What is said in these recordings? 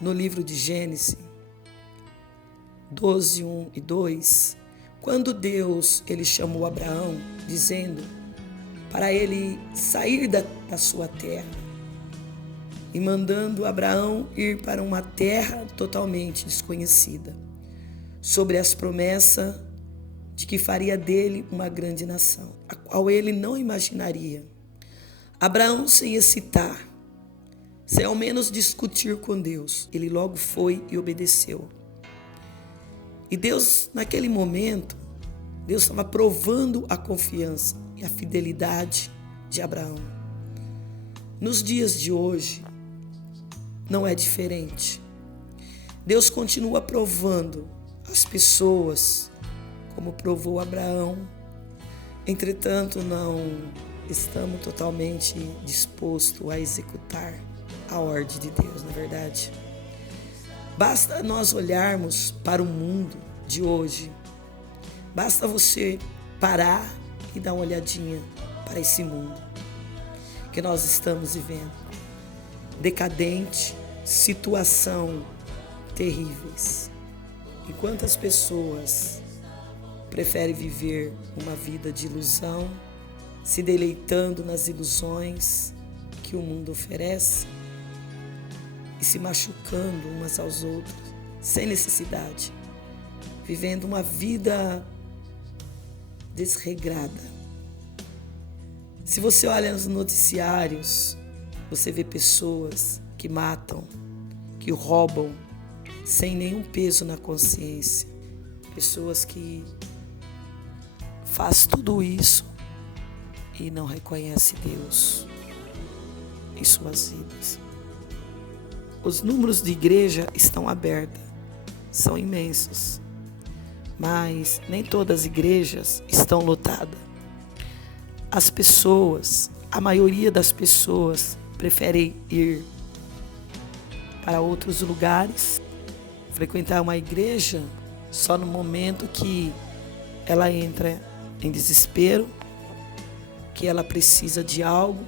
no livro de Gênesis 12, 1 e 2, quando Deus ele chamou Abraão, dizendo para ele sair da sua terra e mandando Abraão ir para uma terra totalmente desconhecida, sobre as promessas de que faria dele uma grande nação, a qual ele não imaginaria. Abraão, sem hesitar, sem ao menos discutir com Deus, ele logo foi e obedeceu. E Deus, naquele momento, Deus estava provando a confiança e a fidelidade de Abraão. Nos dias de hoje, não é diferente. Deus continua provando as pessoas, como provou Abraão. Entretanto, não estamos totalmente dispostos a executar a ordem de Deus, na verdade. Basta nós olharmos para o mundo de hoje. Basta você parar e dar uma olhadinha para esse mundo que nós estamos vivendo. Decadente, situação terríveis. E quantas pessoas preferem viver uma vida de ilusão, se deleitando nas ilusões que o mundo oferece e se machucando umas aos outros, sem necessidade, vivendo uma vida desregrada. Se você olha nos noticiários, você vê pessoas que matam, que roubam, sem nenhum peso na consciência. Pessoas que fazem tudo isso e não reconhecem Deus em suas vidas. Os números de igreja estão abertos, são imensos, mas nem todas as igrejas estão lotadas. As pessoas, a maioria das pessoas preferem ir para outros lugares, frequentar uma igreja só no momento que ela entra em desespero, que ela precisa de algo.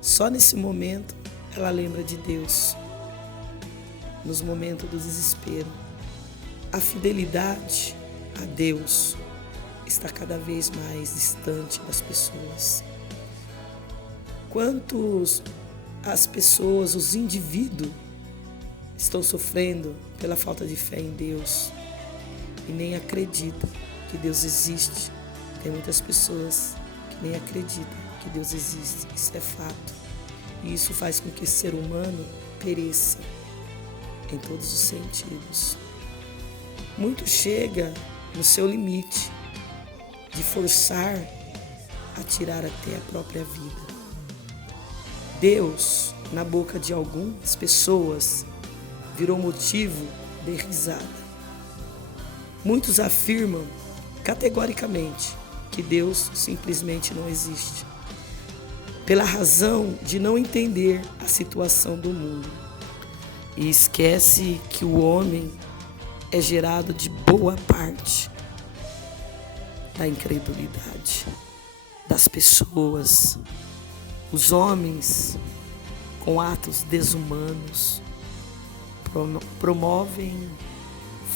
Só nesse momento ela lembra de Deus, nos momentos do desespero. A fidelidade a Deus está cada vez mais distante das pessoas. Quantos as pessoas, os indivíduos, estão sofrendo pela falta de fé em Deus e nem acreditam que Deus existe. Tem muitas pessoas que nem acreditam que Deus existe. Isso é fato. E isso faz com que o ser humano pereça em todos os sentidos. Muito chega no seu limite de forçar a tirar até a própria vida. Deus, na boca de algumas pessoas, virou motivo de risada. Muitos afirmam categoricamente que Deus simplesmente não existe, pela razão de não entender a situação do mundo. E esquece que o homem é gerado de boa parte da incredulidade das pessoas. Os homens, com atos desumanos, promovem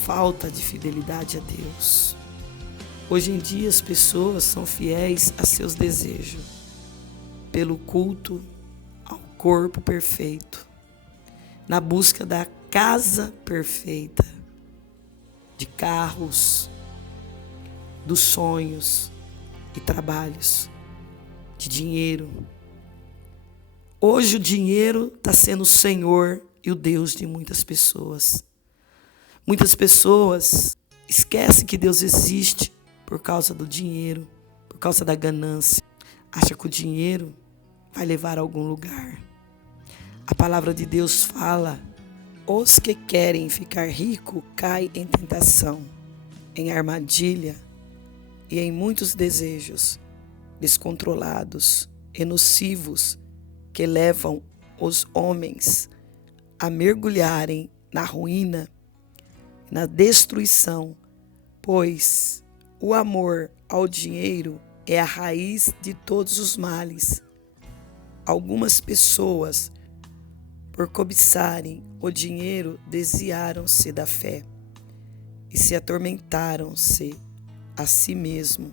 falta de fidelidade a Deus. Hoje em dia as pessoas são fiéis a seus desejos, pelo culto ao corpo perfeito, na busca da casa perfeita, de carros, dos sonhos e trabalhos, de dinheiro. Hoje o dinheiro está sendo o Senhor e o Deus de muitas pessoas. Muitas pessoas esquecem que Deus existe por causa do dinheiro, por causa da ganância. Acha que o dinheiro vai levar a algum lugar. A palavra de Deus fala: os que querem ficar ricos caem em tentação, em armadilha e em muitos desejos descontrolados e nocivos que levam os homens a mergulharem na ruína, na destruição, pois o amor ao dinheiro é a raiz de todos os males. Algumas pessoas Por cobiçarem o dinheiro, desviaram-se da fé e se atormentaram-se a si mesmo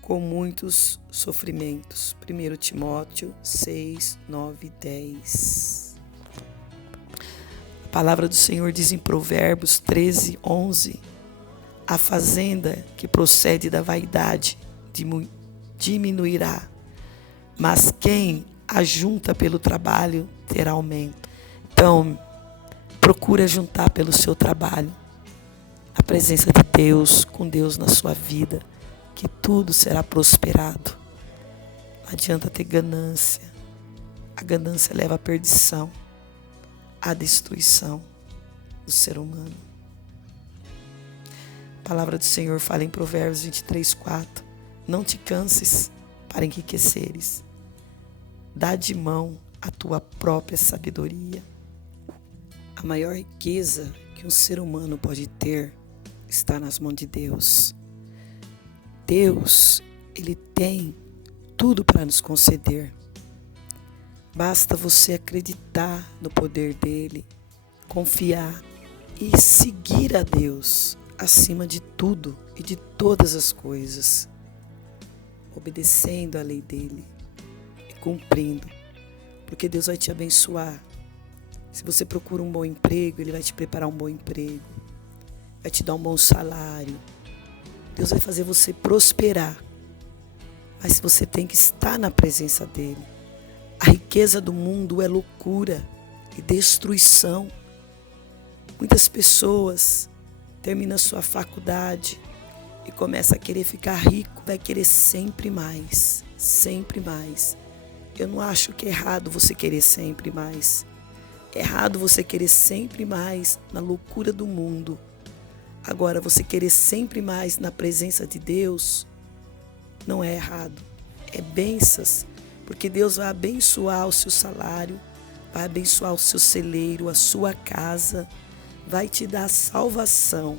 com muitos sofrimentos. 1 Timóteo 6, 9 e 10. A palavra do Senhor diz em Provérbios 13, 11: a fazenda que procede da vaidade diminuirá, mas quem ajunta pelo trabalho terá aumento. Então, procura juntar pelo seu trabalho a presença de Deus, com Deus na sua vida, que tudo será prosperado. Não adianta ter ganância. A ganância leva à perdição, à destruição do ser humano. A palavra do Senhor fala em Provérbios 23, 4: não te canses para enriqueceres. Dá de mão a tua própria sabedoria. A maior riqueza que um ser humano pode ter está nas mãos de Deus. Deus, Ele tem tudo para nos conceder. Basta você acreditar no poder dEle, confiar e seguir a Deus acima de tudo e de todas as coisas, obedecendo a lei dEle e cumprindo, porque Deus vai te abençoar. Se você procura um bom emprego, Ele vai te preparar um bom emprego, vai te dar um bom salário. Deus vai fazer você prosperar, mas você tem que estar na presença dEle. A riqueza do mundo é loucura e destruição. Muitas pessoas terminam sua faculdade e começam a querer ficar rico, vai querer sempre mais, sempre mais. Eu não acho que é errado você querer sempre mais. É errado você querer sempre mais na loucura do mundo. Agora, você querer sempre mais na presença de Deus, não é errado. É bênçãos, porque Deus vai abençoar o seu salário, vai abençoar o seu celeiro, a sua casa, vai te dar salvação,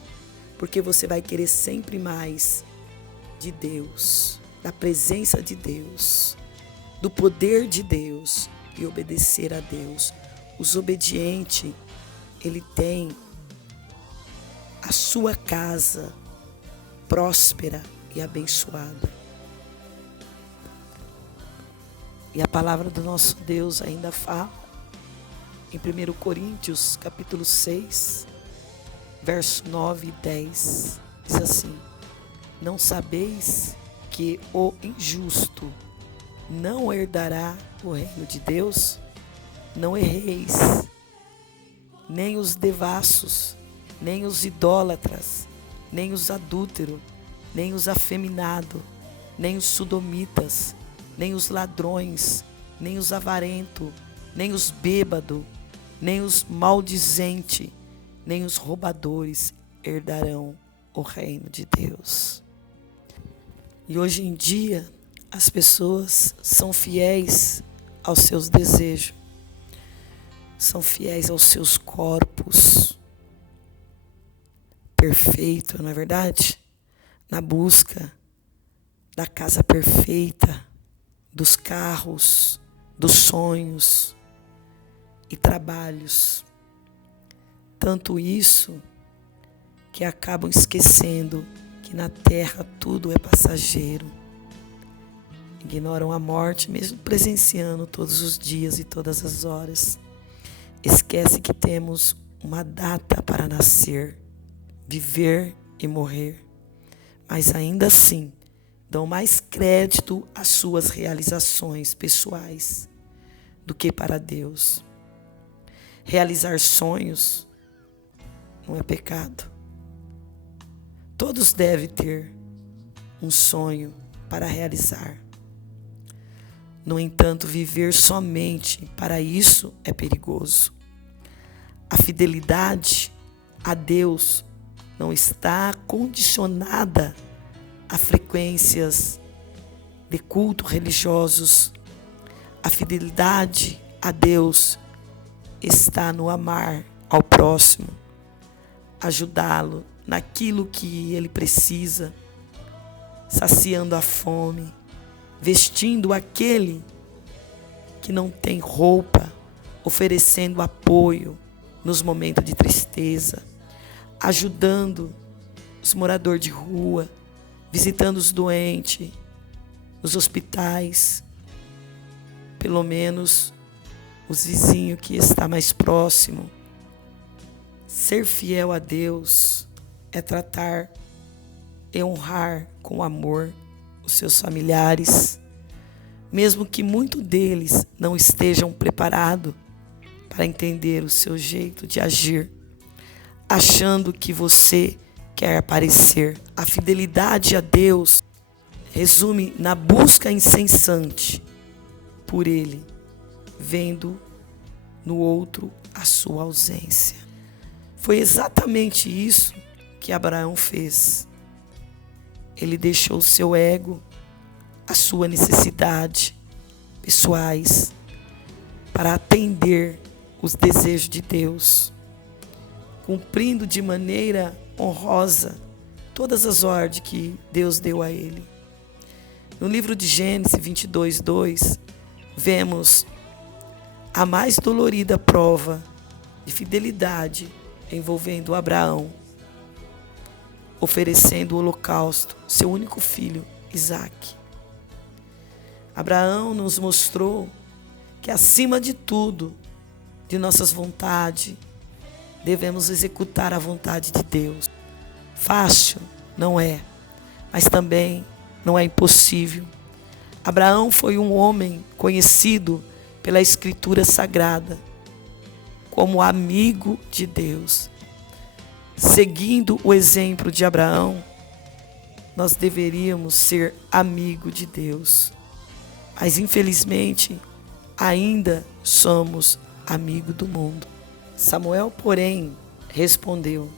porque você vai querer sempre mais de Deus, da presença de Deus, do poder de Deus e obedecer a Deus. Os obedientes, ele tem a sua casa próspera e abençoada. E a palavra do nosso Deus ainda fala em 1 Coríntios capítulo 6, verso 9 e 10, diz assim: não sabeis que o injusto não herdará o reino de Deus? Não erreis, nem os devassos, nem os idólatras, nem os adúlteros, nem os afeminados, nem os sodomitas, nem os ladrões, nem os avarentos, nem os bêbados, nem os maldizentes, nem os roubadores herdarão o reino de Deus. E hoje em dia, as pessoas são fiéis aos seus desejos, são fiéis aos seus corpos perfeitos, não é verdade? Na busca da casa perfeita, dos carros, dos sonhos e trabalhos. Tanto isso que acabam esquecendo que na terra tudo é passageiro. Ignoram a morte, mesmo presenciando todos os dias e todas as horas. Esquece que temos uma data para nascer, viver e morrer. Mas ainda assim, dão mais crédito às suas realizações pessoais do que para Deus. Realizar sonhos não é pecado. Todos devem ter um sonho para realizar. No entanto, viver somente para isso é perigoso. A fidelidade a Deus não está condicionada a frequências de culto religiosos. A fidelidade a Deus está no amar ao próximo, ajudá-lo naquilo que ele precisa, saciando a fome, vestindo aquele que não tem roupa oferecendo apoio nos momentos de tristeza, ajudando os moradores de rua, visitando os doentes nos hospitais, pelo menos os vizinhos que estão mais próximos. Ser fiel a Deus é tratar e honrar com amor os seus familiares, mesmo que muitos deles não estejam preparados para entender o seu jeito de agir, achando que você quer aparecer. A fidelidade a Deus resume na busca incessante por Ele, vendo no outro a sua ausência. Foi exatamente isso que Abraão fez. Ele deixou o seu ego, a sua necessidade pessoais, para atender os desejos de Deus, cumprindo de maneira honrosa todas as ordens que Deus deu a ele. No livro de Gênesis 22:2, vemos a mais dolorida prova de fidelidade envolvendo Abraão, oferecendo o holocausto, seu único filho, Isaque. Abraão nos mostrou que, acima de tudo, de nossas vontades, devemos executar a vontade de Deus. Fácil não é, mas também não é impossível. Abraão foi um homem conhecido pela Escritura Sagrada como amigo de Deus. Seguindo o exemplo de Abraão, nós deveríamos ser amigo de Deus. Mas, infelizmente, ainda somos amigo do mundo. Samuel, porém, respondeu: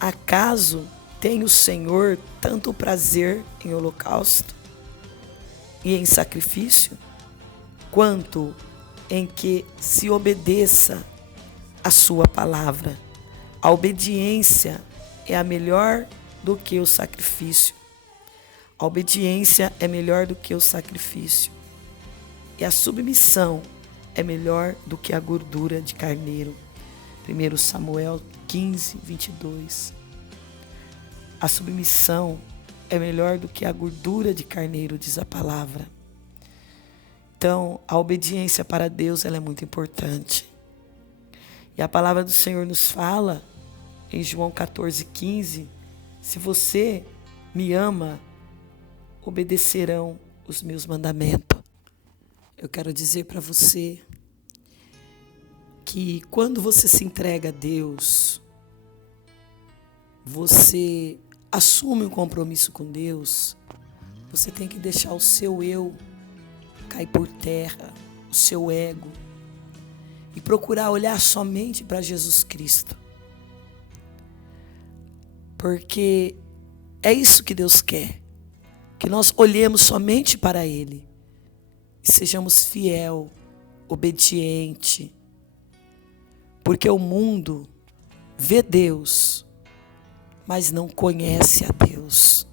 acaso tem o Senhor tanto prazer em holocausto e em sacrifício, quanto em que se obedeça a sua palavra? A obediência é melhor do que o sacrifício. A obediência é melhor do que o sacrifício. E a submissão é melhor do que a gordura de carneiro. 1 Samuel 15:22. A submissão é melhor do que a gordura de carneiro, diz a palavra. Então, a obediência para Deus, ela é muito importante. E a palavra do Senhor nos fala, em João 14:15, se você me ama, obedecerão os meus mandamentos. Eu quero dizer para você que quando você se entrega a Deus, você assume um compromisso com Deus, você tem que deixar o seu eu cair por terra, o seu ego, e procurar olhar somente para Jesus Cristo. Porque é isso que Deus quer, que nós olhemos somente para Ele e sejamos fiel, obediente, porque o mundo vê Deus, mas não conhece a Deus.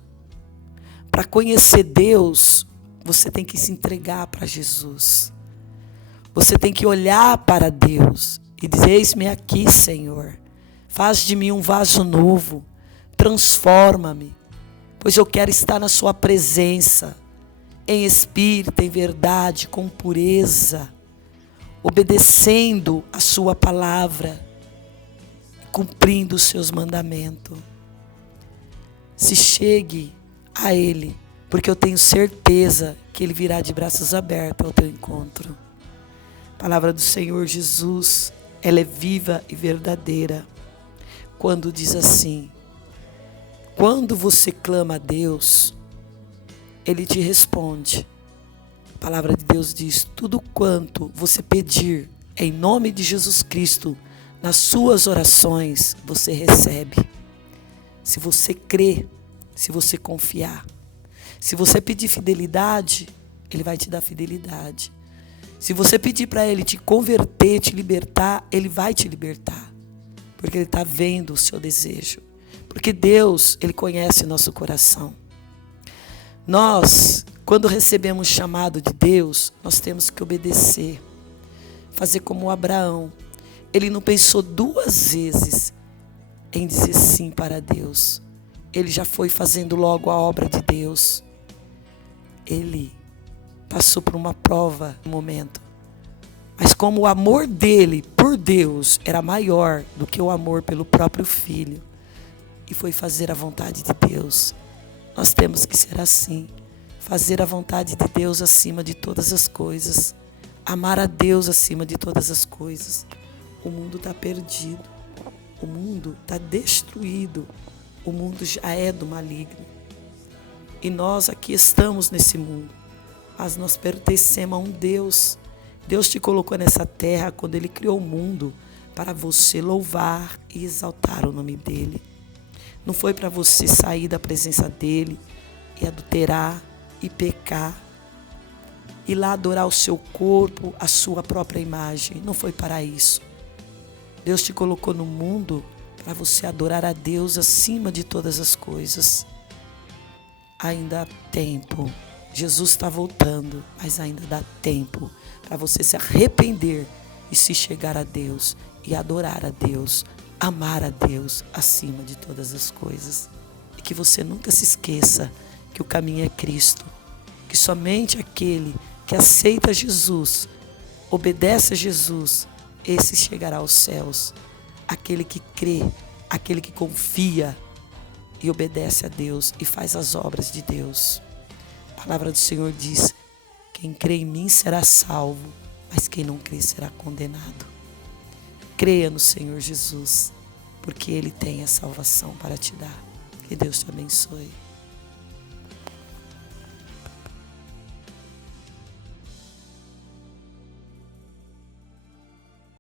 Para conhecer Deus, você tem que se entregar para Jesus. Você tem que olhar para Deus e dizer: eis-me aqui, Senhor. Faz de mim um vaso novo. Transforma-me, pois eu quero estar na sua presença, em espírito, em verdade, com pureza, obedecendo a sua palavra, cumprindo os seus mandamentos. Se chegue a Ele, porque eu tenho certeza que Ele virá de braços abertos ao teu encontro. A palavra do Senhor Jesus, ela é viva e verdadeira, quando diz assim: quando você clama a Deus, Ele te responde. A palavra de Deus diz: tudo quanto você pedir em nome de Jesus Cristo, nas suas orações, você recebe. Se você crer, se você confiar. Se você pedir fidelidade, Ele vai te dar fidelidade. Se você pedir para Ele te converter, te libertar, Ele vai te libertar. Porque Ele está vendo o seu desejo. Porque Deus, Ele conhece nosso coração. Nós, quando recebemos o chamado de Deus, nós temos que obedecer. fazer como Abraão. Ele não pensou duas vezes em dizer sim para Deus. Ele já foi fazendo logo a obra de Deus. Ele passou por uma prova no momento. Mas como o amor dele por Deus era maior do que o amor pelo próprio filho, e foi fazer a vontade de Deus. Nós temos que ser assim. Fazer a vontade de Deus acima de todas as coisas. Amar a Deus acima de todas as coisas. O mundo está perdido. O mundo está destruído. O mundo já é do maligno. E nós aqui estamos nesse mundo. Mas nós pertencemos a um Deus. Deus te colocou nessa terra quando Ele criou o mundo para você louvar e exaltar o nome dEle. Não foi para você sair da presença dEle e adulterar e pecar. Ir lá adorar o seu corpo, a sua própria imagem. Não foi para isso. Deus te colocou no mundo para você adorar a Deus acima de todas as coisas. Ainda há tempo. Jesus está voltando, mas ainda dá tempo para você se arrepender e se chegar a Deus e adorar a Deus, amar a Deus acima de todas as coisas. E que você nunca se esqueça que o caminho é Cristo, que somente aquele que aceita Jesus, obedece a Jesus, esse chegará aos céus. Aquele que crê, aquele que confia e obedece a Deus e faz as obras de Deus. A palavra do Senhor diz: quem crê em mim será salvo, mas quem não crê será condenado. Creia no Senhor Jesus, porque Ele tem a salvação para te dar. Que Deus te abençoe.